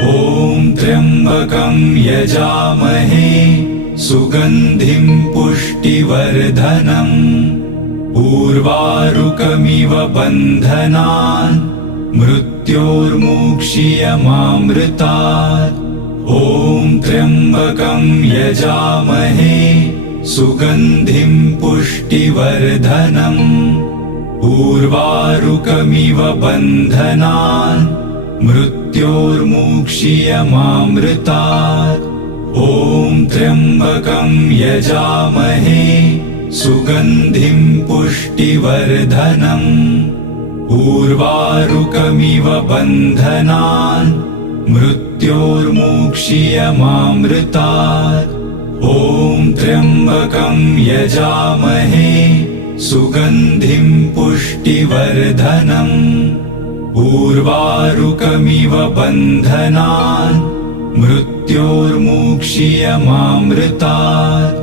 ॐ त्र्यम्बकं यजामहे सुगन्धिं पुष्टिवर्धनम् उर्वारुकमिव बन्धनान् मृत्योर्मुक्षीयमामृतात्। ॐ त्र्यम्बकं यजामहे सुगन्धिं पुष्टिवर्धनम् उर्वारुकमिव बन्धनान् मृत्योर्मुक्षीयमामृतात्। ॐ त्र्यम्बकं यजामहे सुगन्धिं पुष्टिवर्धनम् उर्वारुकमिव बन्धनान् मृत्योर्मुक्षीयमामृतात्। ॐ त्र्यम्बकं यजामहे सुगन्धिं पुष्टिवर्धनम् उर्वारुकमिव बन्धनान् मृत्योर्मुक्षीयमामृतात्।